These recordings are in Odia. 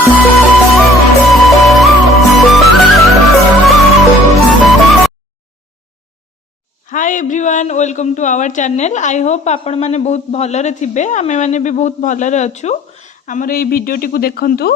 Hi everyone welcome to our channel. I hope आपण माने बहुत भलरे थिबे, आमे माने भी बहुत भलरे अछु। हमर ए वीडियोटी को देखंतु,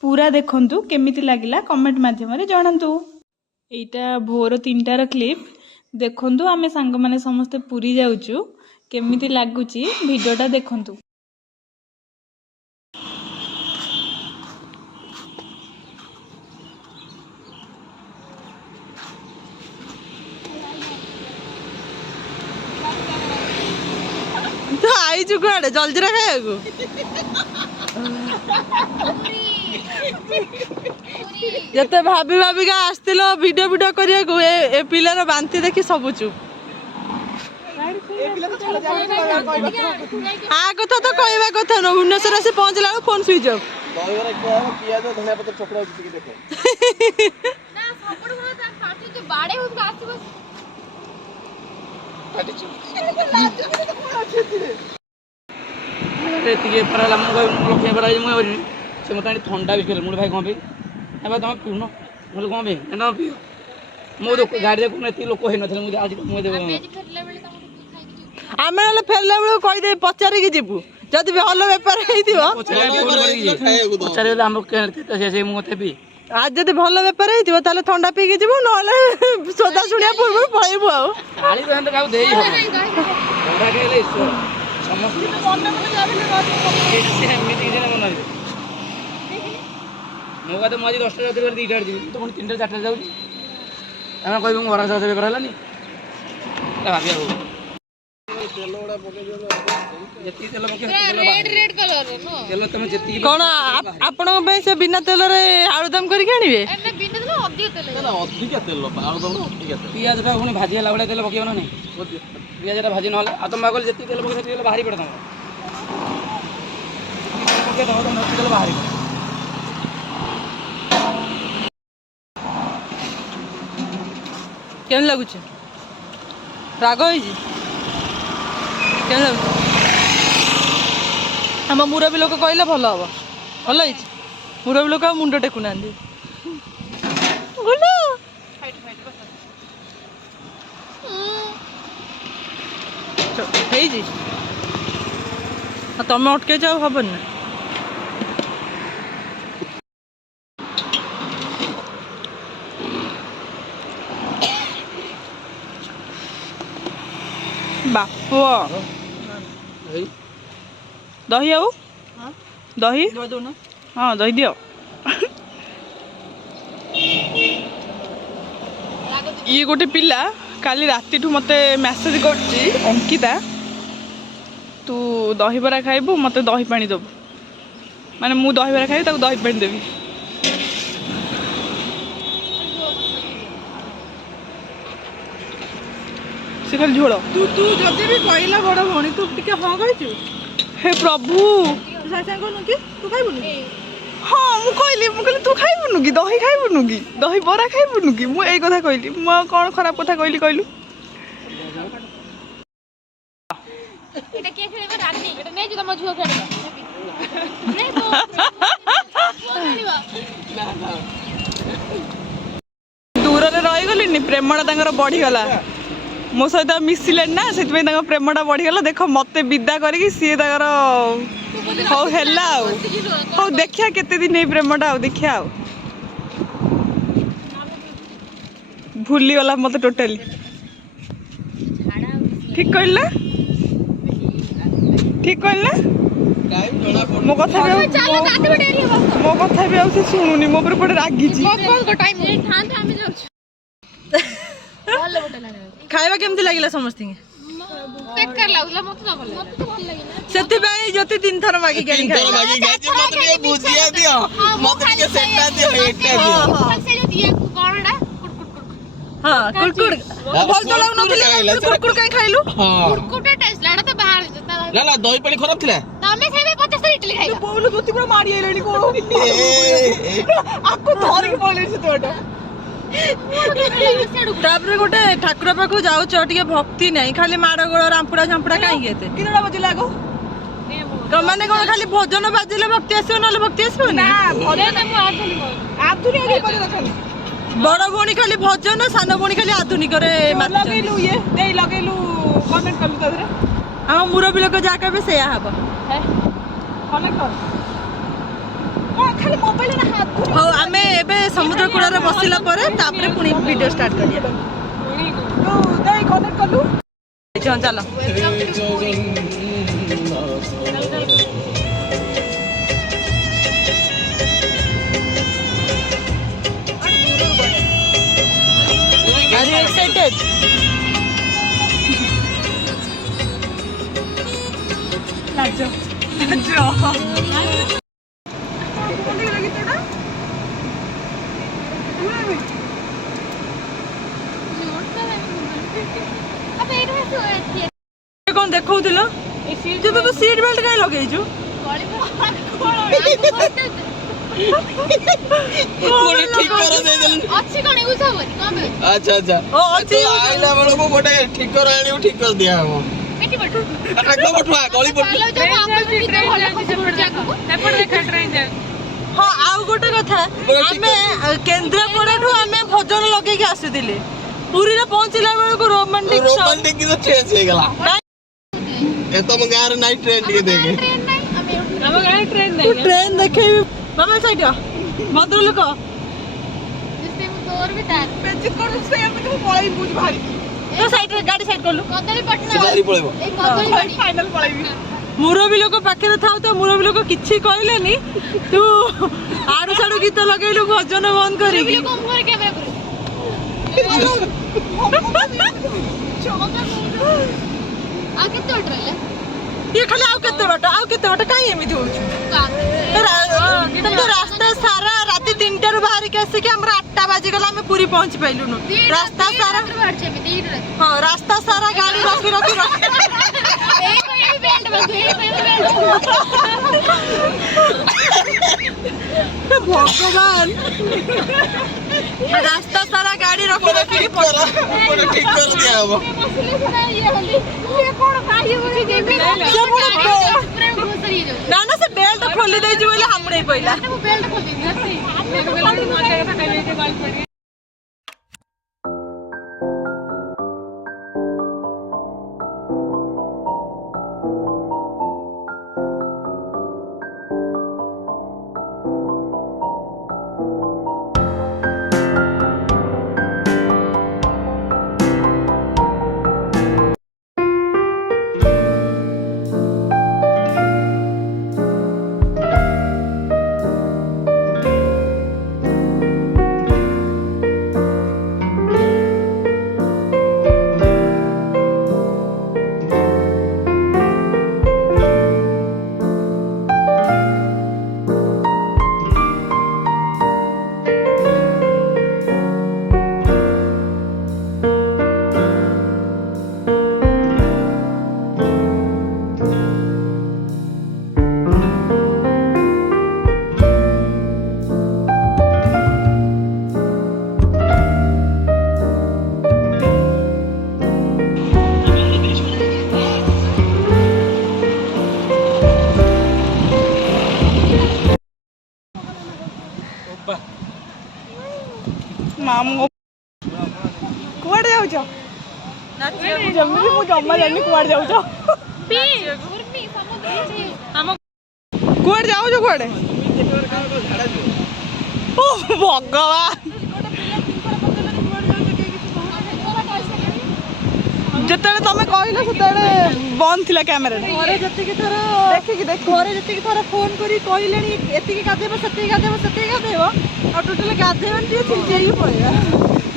पूरा देखंतु, केमिति लागिला कमेंट माध्यम रे जणांतु। एटा भोर 3टार क्लिप देखंतु। आमे संग माने समस्त पूरी जाउछु, केमिति लागुची वीडियोटा देखंतु। तो आई जो कुआडे जलजीरा खाइबो जते भाभी भाभी का आस्तिलो वीडियो वीडियो करिया को ए पिलार बांती देखि सब चुप। आ कथा तो कहबा कथा न भुवनेश्वर आसी पहुंचला फोन स्विच ऑफ दहीवरा खावा पियाज धनिया पत्तर चकड़ा के देखो ना सबड़ हो ता काटी के बाड़े हो आसी बस काटी ଟିକେ ପରାଲା ମୁଁ ଲକ୍ଷ୍ୟ ପରା ମୁଁ ସେ ମୋତେ ଆଣି ଥଣ୍ଡା ବି କଲେ ମୁଁ ଭାଇ କ'ଣ ପାଇଁ ଏବେ ତମେ ପିଉନ ମୁଁ କ'ଣ ପାଇଁ ନା ପିଅ ମୁଁ ଗାଡ଼ିରେ কোনো ଏତିକି ଲୋକ ହେଇନଥିଲେ ମୁଁ ଆଜି ମୁଁ ଆମେ ନହେଲେ ଫେରିଲା ବେଳକୁ କହିଦେଇ ପଚାରିକି ଯିବୁ ଯଦି ବି ଭଲ ବେପାର ହେଇଥିବ ପଚାରିଲେ ଆମ ସେ ମୁଁ ମୋତେ ବି ଆଜି ଯଦି ଭଲ ବେପାର ହେଇଥିବ ତାହେଲେ ଥଣ୍ଡା ପିଇକି ଯିବୁ, ନହେଲେ ସୋଦା ଶୁଣିବା ପୂର୍ବରୁ ପଳେଇବୁ। ଆଉ ଗାଡ଼ି ତ ସେମିତି କାହାକୁ ଦେଇ ହବ ଥଣ୍ଡା ଖାଇଲେ ଈଶ୍ୱର ସମସ୍ତେ ଏମିତି କିଛି ମନେ ଅଛି ମୋ କଥା ମୁଁ ଆଜି 10ଟା ରାତିରେ 2ଟାରେ ଯିବି ତ ପୁଣି 3ଟା 4ଟାରେ ଯାଉଛି ଆମେ କହିବୁ ମୁଁ ଘର ସାହାଯ୍ୟ ବେପାର ହେଲାନି ଭାବିବା ହଉ ଯେତିକି ତେଲ ତେଲ ତମେ ଯେତିକି କଣ ଆପଣଙ୍କ ପାଇଁ ସେ ବିନା ତେଲରେ ଆଳୁଦମ କରିକି ଆଣିବେ? ପିଆଜଟା ପୁଣି ଭାଜି ହେଲା ଭଳିଆ ତେଲ ପକେଇବ ନା ନାହିଁ ପିଆଜଟା ଭାଜି ନହେଲେ ଆଉ ତମେ କହିଲେ ଯେତିକି ତେଲ ପକେଇ ସେତିକି ତେଲ ବାହାରି ପଡ଼େ ତମର ପକେଇଦେବ ତମେ ସେତିକି ତେଲ ବାହାରି ପଡ଼େ। କେମିତି ଲାଗୁଛି? ରାଗ ହେଇଛି? କେମିତି ଲାଗୁଛି? ଆମ ମୁରବୀ ଲୋକ କହିଲେ ଭଲ ହବ। ଭଲ ହେଇଛି? ମୁରବୀ ଲୋକ ଆଉ ମୁଣ୍ଡ ଟେକୁନାହାନ୍ତି। ହେଇଛି ତମେ ଅଟକେଇଛ ଆଉ ହବନି ନା। ବାପ ଦହି ଆଉ ଦହି ହଁ ଦହି ଦିଅ। ଇଏ ଗୋଟେ ପିଲା କାଲି ରାତିଠୁ ମତେ ମେସେଜ କରୁଛି, ଅଙ୍କିତା ତୁ ଦହିବରା ଖାଇବୁ ମତେ ଦହି ପାଣି ଦେବୁ, ମାନେ ମୁଁ ଦହିବରା ଖାଇବି ତାକୁ ଦହି ପାଣି ଦେବି। ସେ ଖାଲି ଝୋଳ ତୁ ଯଦି ବି କହିଲା ବଡ ଭଉଣୀ ତୁ ଟିକେ ହଁ କହିଛୁ। हे प्रभु तू खाइबुनु? हाँ मु कहली तू खाइबुनु कि दही खाइबुनु कि दही बरा खाइबुनु कि मु एई कथा कहली मु कौन खराब कथा कहली कहलु? एटा के खेलेबो राती एटा नै जो तम झुओ खेलेबो नै तो खेलेबो दूर रे रहि गलिनी प्रेमडा तांगर बढ़ी गला मो सहित मिसिले ना से प्रेमटा बढ़ीगला। देख मत विदा करी सी हौ हेला हौ देखिया केते दिन प्रेमटा देखिया भूली गला मत टोटाली। ठीक कहला मो कथा भी आ शुणुनी मो पर रागी खाइबा केमती लागिला समस्ती बेकार लागला मत ना भल सेति भाई जति 3 थर मागी गाड़ी खाइ मत के बुझिया दियो मत के सेटा दियो एटा दियो से जो दिया कोनडा कुटकुट हां कुटकुट बोल तो लागु नथिले कुटकुट काई खाइलु कुटकुट टेस्ट लाडा तो बाहर जता ना ना दही पानी खराब थिला तमे सेबे 50 इडली खाइला बोलु जति पुरा मारी आइलनी कोन आको धर के बोले से तोटा तापरे गोटे ठाकुर पाखु जाउछ टिके भक्ति नाही खाली माड़ गोळ रामपुडा झामपुडा काई गेते किनडा बजे लागो ମାନେ କଣ ଖାଲି ଭଜନ ବାଜିଲେ ଭକ୍ତି ଆସିବ ନହେଲେ ଭକ୍ତି ଆସିବନି? ନା ମୁଁ ଆଧୁନିକ ବଡ ଭଉଣୀ ଖାଲି ଭଜନ, ସାନ ଭଉଣୀ ଖାଲି ଆଧୁନିକରେ ଲଗେଇଲୁ ଇଏ ଦେଇ ଲଗେଇଲୁ କମେଣ୍ଟ କଲୁ ତା ଦେହରେ ଆମ ମୁରବୀ ଲୋକ ଯାହା କହିବେ ସେଇଆ ହବ। କନେକ୍ଟ କର ଖାଲି ମୋବାଇଲ ନା ହାତ ହଉ ଆମେ ଏବେ ସମୁଦ୍ର କୂଳରେ ବସିଲା ପରେ ତାପରେ ପୁଣି ଭିଡିଓ ଷ୍ଟାର୍ଟ କରିବା। ଦେଇ କନେକ୍ଟ କଲୁ ଚାଲ। Are you excited? କଣ ଦେଖଉଥିଲ ଯେ ତୁ ସିଟ୍ ବେଲ୍ଟ କାଇଁ ଲଗେଇଛୁ? अच्छा अच्छा आइला बेलू गोटे ठिकर आनी ठिकर दिया हम आगे पठुआ गली हाँ आउ गोटे कथा आमे केन्द्रापड़ाठू आमे भजन लगेकी आसीथिले पुरी रे पहुंचला बेलू रोमांटिक रोमांटिक की तो चेंज हो गला ए तुम गार नाइट ट्रेन टिके देखे ट्रेन देखे बाबा साइड भद्र लोक तो साइड रे गाड़ी साइड करलु सिधारी पळेबो फाइनल पळाइबी मुरबी लोक पाखे थाउ तो मुरबी लोक किछि कहलेनी तू आडू साडू गीत लगेलु भजन बंद करी ये खाली आउ केते बाटा काई एमिति होछु तो रास्ता सारा राती 3टा रो बाहर के आसे के हमरा 8टा बाजी गला हमें पूरी पहुंच पाइलु न रास्ता सारा हां रास्ता सारा गाड़ी रखी भगवान रास्ता सारा गाड़ी रखी ठीक कर दिया हम ना ना से बेल्ट खोली दे जो बोले हमरे पहिला मामू कुआडे जाउछ जम्मी मु जम्मा जानी कुआडे जाउछ कुआडे जाउछ कुआडे ओ भगवान जतले तमे कहलो सेतले बंद थिला कैमरा घरे जतिकी थर देखि घरे जतिकी थर फोन करी कहलेनी एतिकी गादेबो सतिकी गादेबो आ टोटल गादेबन ती छिलजेई पळेगा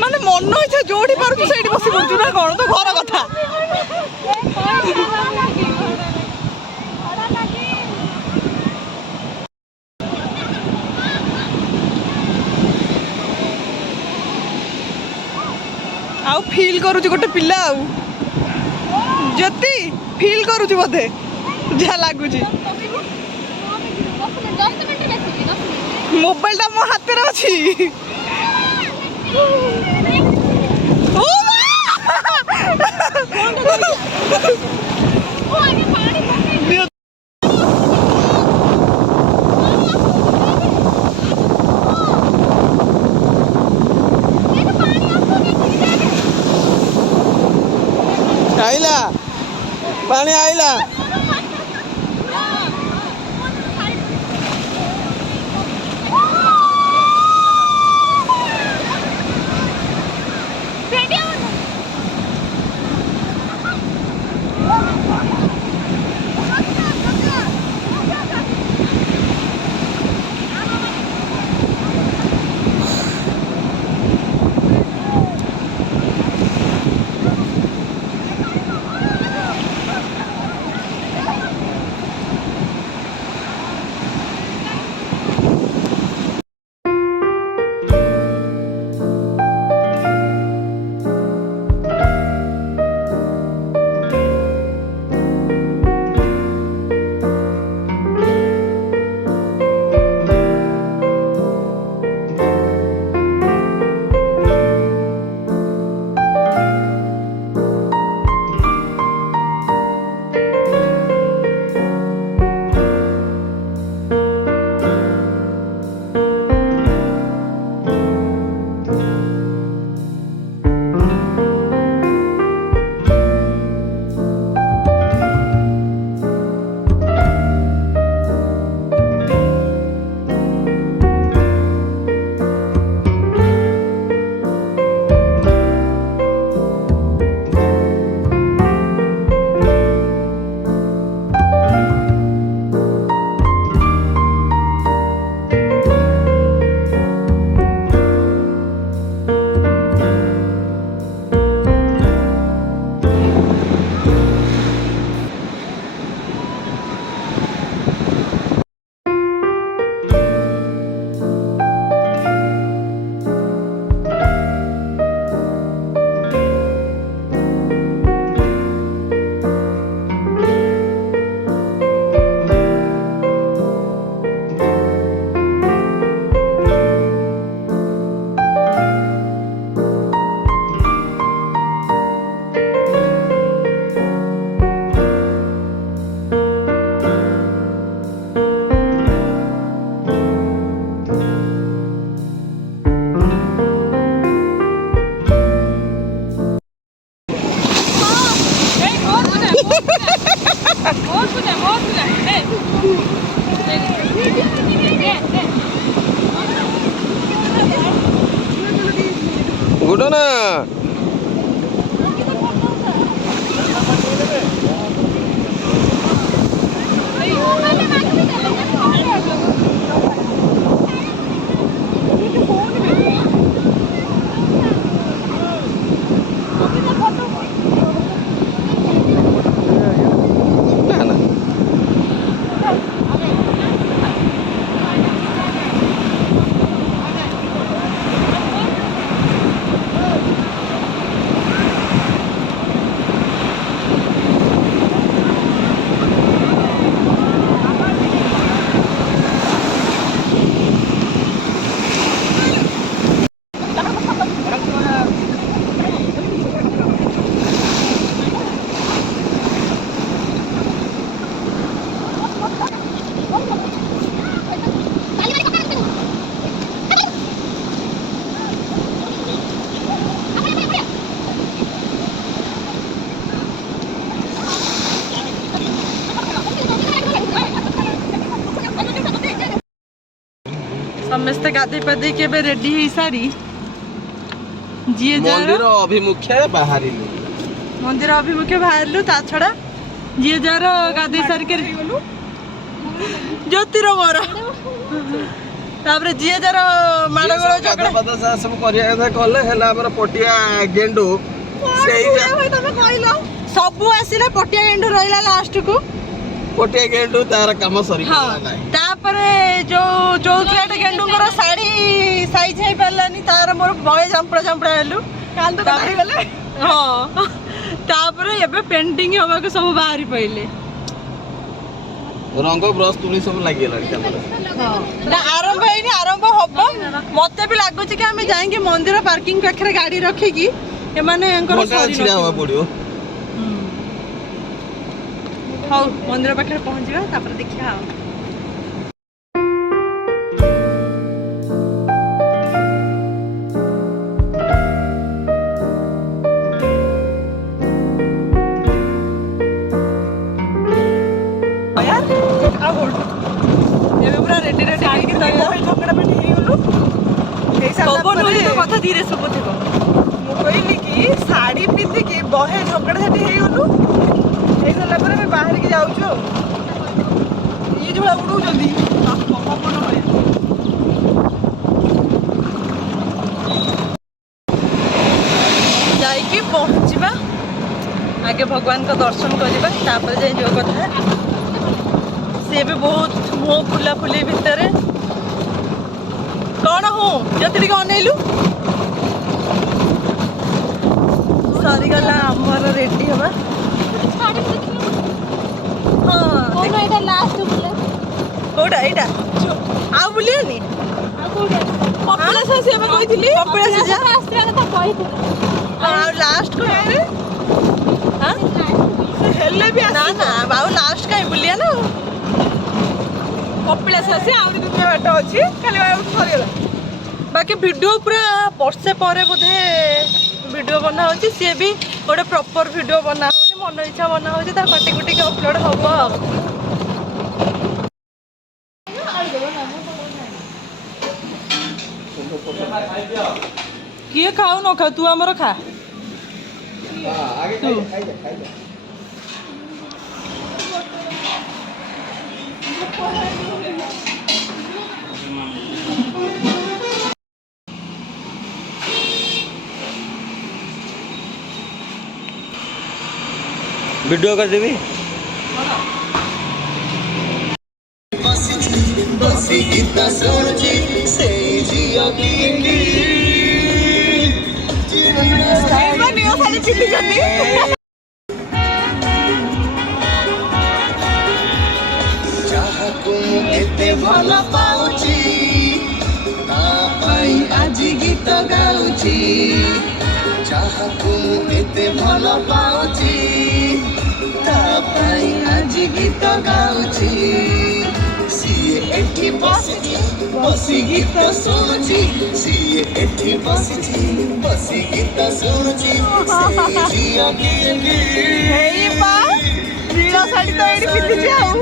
माने मन इच्छा जोड़ी पारु सेठी बसी पड़छु ना कोन तो घर कथा आउ फील करू गोटे पिला आउ जति फील करू बोधे जा लागू मोबाइल टा मो हाथ में अच्छी फोटो ना ना ना ସମସ୍ତେ ଗାଧେଇ ପାଧେଇ କେବେ ରେଡି ହେଇ ସାରି ଯିଏ मंदिर ଯାହାର अभिमुखे बाहरिलु ମନ୍ଦିର ଅଭିମୁଖେ ବାହାରିଲୁ। ତା ଛଡା ଯିଏ ଯାହାର ଗାଧେଇ ସାରିକି ଜ୍ୟୋତିର ମୋର ତାପରେ ଯିଏ ଯାହାର ମାଡ଼ଗୋଳ ଝଗଡ଼ା पद सब करिया कथा कले हेला हमर पटिया गेंडू सेईटा ତମେ କହିଲ ସବୁ ଆସିଲେ ପଟିଆ ଗେଣ୍ଡୁ ରହିଲା ଲାଷ୍ଟକୁ। पटिया गेंडू तार काम सरी ହଁ ତାପରେ ଯୋଉ ଚୌକିଆଟେ ଗେଣ୍ଡୁଙ୍କର ଶାଢୀ ସାଇଜ ହେଇ ପାରିଲାନି ତାର ମୋର ବଏ ଜମ୍ପଡ଼ା ହେଲୁ ହଁ। ତାପରେ ଏବେ ପେଣ୍ଟିଂ ହବାକୁ ସବୁ ବାହାରି ପଇଲେ। रंग ब्रश तुली सब लागी गेला कैमरा ନା ଆରମ୍ଭ ହେଇନି, ଆରମ୍ଭ ହବ। ମତେ ବି ଲାଗୁଛି କି ଆମେ ଯାଇକି ମନ୍ଦିର ପାର୍କିଂ ପାଖରେ ଗାଡି ରଖିକି ଏମାନଙ୍କର मोटा छिड़ा हुआ पड़ियो ହଉ ମନ୍ଦିର ପାଖରେ ପହଞ୍ଚିବା ତାପରେ ଦେଖିବା ଆଉ। ଏବେ ପୁରା ରେଡି ହେଇକି କଥା ଧୀରେ ଶୁଭୁଥିବ। ମୁଁ କହିଲି କି ଶାଢୀ ପିନ୍ଧିକି ବହେ ଝଗଡ଼ା ଝାଟି ହେଇଗଲୁ। ହେଇସାରିଲା ପରେ ଆମେ ବାହାରିକି ଯାଉଛୁ ଆଉ। ଇଏ ଯୋଉଭଳିଆ ଉଡଉଛନ୍ତି ପବନ ଭଳିଆ। ଯାଇକି ପହଞ୍ଚିବା, ଆଗେ ଭଗବାନଙ୍କ ଦର୍ଶନ କରିବା ତାପରେ ଯାଇ ଯୋଉ କଥା। ସିଏ ବି ବହୁତ ମୁହଁ ଫୁଲାଫୁଲି ଭିତରେ କଣ ହଉ ଯଦି ଟିକେ ଅନେଇଲୁ ସରିଗଲା ଆମର ରେଡି ହବା। ହଁ ଏଇଟା ଲାଷ୍ଟ ବୁଲେ କୋଉଟା ଏଇଟା ଆଉ ବୁଲିବାନି କପିଳାସ ଆସିବା ପାଇଁ କହିଥିଲି। କପିଳାସ ଯା ଆସିବା କଥା କହିଥିଲେ ଆଉ ଲାଷ୍ଟ କହିଲେ ହେଲେ ବି ନା ନା ଆଉ ଲାଷ୍ଟ କାହିଁ ବୁଲିବା ନା। କପିଳାସ ଆସି ଆହୁରି ଦୁନିଆ ବାଟ ଅଛି, ଖାଲି ସରିଗଲା। ବାକି ଭିଡ଼ିଓ ପୁରା ବର୍ଷେ ପରେ ବୋଧେ ଭିଡ଼ିଓ ବନା ହେଉଛି। ସିଏ ବି ଗୋଟେ ପ୍ରପର ଭିଡ଼ିଓ ବନା ହେଉନି, ମନ ଇଚ୍ଛା ବନା ହେଉଛି। ତା କାଟି କୁଟିକି ଅପଲୋଡ଼ ହବ ଆଉ। କିଏ ଖାଉ ନ ଖାଉ ତୁ ଆମର ଖା। वीडियो कर देबी बसी गीता सुनजी से जियो की ଯାହାକୁ ମୁଁ ଏତେ ଭଲ ପାଉଛି ତା ପାଇଁ ଆଜି ଗୀତ ଗାଉଛି। ଯାହାକୁ ମୁଁ ଏତେ ଭଲ ପାଉଛି ତା ପାଇଁ ଆଜି ଗୀତ ଗାଉଛି। ସିଏ ଏଠି ବସିଛି ବସି ଗୀତ ଶୁଣୁଛି, ସିଏ ଏଠି ବସିଛି ବସି ଗୀତ ଶୁଣୁଛି। ଝିଅ କିଏ ନୀଳ ଶାଢୀ ତ ଏଇଠି ପିନ୍ଧିଛି ଆଉ।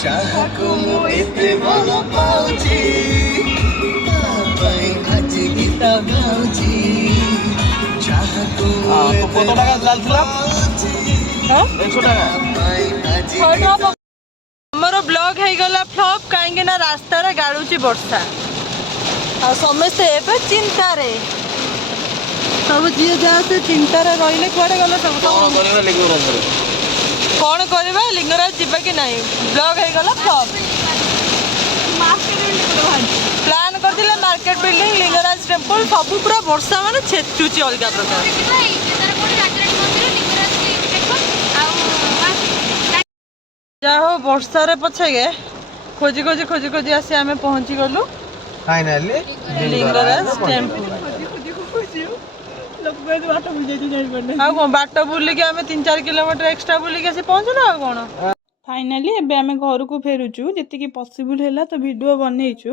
ଯାହାକୁ ମୁଁ ଏତେ ଭଲ ପାଉଛି ତା ପାଇଁ ଆଜି ଗୀତ ଗାଉଛି ଯାହାକୁ ମୁଁ ଏତେ ଭଲ ପାଉଛି ଆମର ବ୍ଲଗ ହେଇଗଲା ଫ୍ଲପ୍ କାହିଁକି ନା ରାସ୍ତାରେ ଗାଳୁଛି ବର୍ଷା ଆଉ ସମସ୍ତେ ଏବେ ଚିନ୍ତାରେ ସବୁ ଝିଅ ଯାହା ସେ ଚିନ୍ତାରେ ରହିଲେ କୁଆଡେ ଗଲେ ସବୁ କଣ କରିବା ଲିଙ୍ଗରାଜ ଯିବା କି ନାହିଁ ବ୍ଲଗ ହେଇଗଲା ଫ୍ଲପ୍ ପ୍ଲାନ୍ କରିଥିଲେ ମାର୍କେଟ ବିଲ୍ଡିଂ ଲିଙ୍ଗରାଜ ଟେମ୍ପଲ ସବୁ ପୁରା ବର୍ଷା ମାନେ ଛେଚୁଛି ଅଲଗା ପ୍ରକାର ଯାହା ହଉ ବର୍ଷାରେ ପଛକେ ଖୋଜି ଖୋଜି ଆସି ଆମେ ପହଞ୍ଚି ଗଲୁ ଫାଇନାଲି ଲିଙ୍ଗରାଜ ଟେମ୍ପଲ ଆଉ କଣ ବାଟ ବୁଲିକି ଆମେ 3-4 କିଲୋମିଟର ଏକ୍ସଟ୍ରା ବୁଲିକି ଆସି ପହଞ୍ଚିଲୁ ଆଉ କଣ ଫାଇନାଲି ଏବେ ଆମେ ଘରକୁ ଫେରୁଛୁ ଯେତିକି ପସିବୁଲ ହେଲା ତ ଭିଡ଼ିଓ ବନେଇଛୁ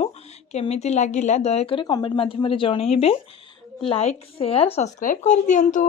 କେମିତି ଲାଗିଲା ଦୟାକରି କମେଣ୍ଟ ମାଧ୍ୟମରେ ଜଣେଇବେ ଲାଇକ୍ ସେୟାର ସବସ୍କ୍ରାଇବ୍ କରିଦିଅନ୍ତୁ।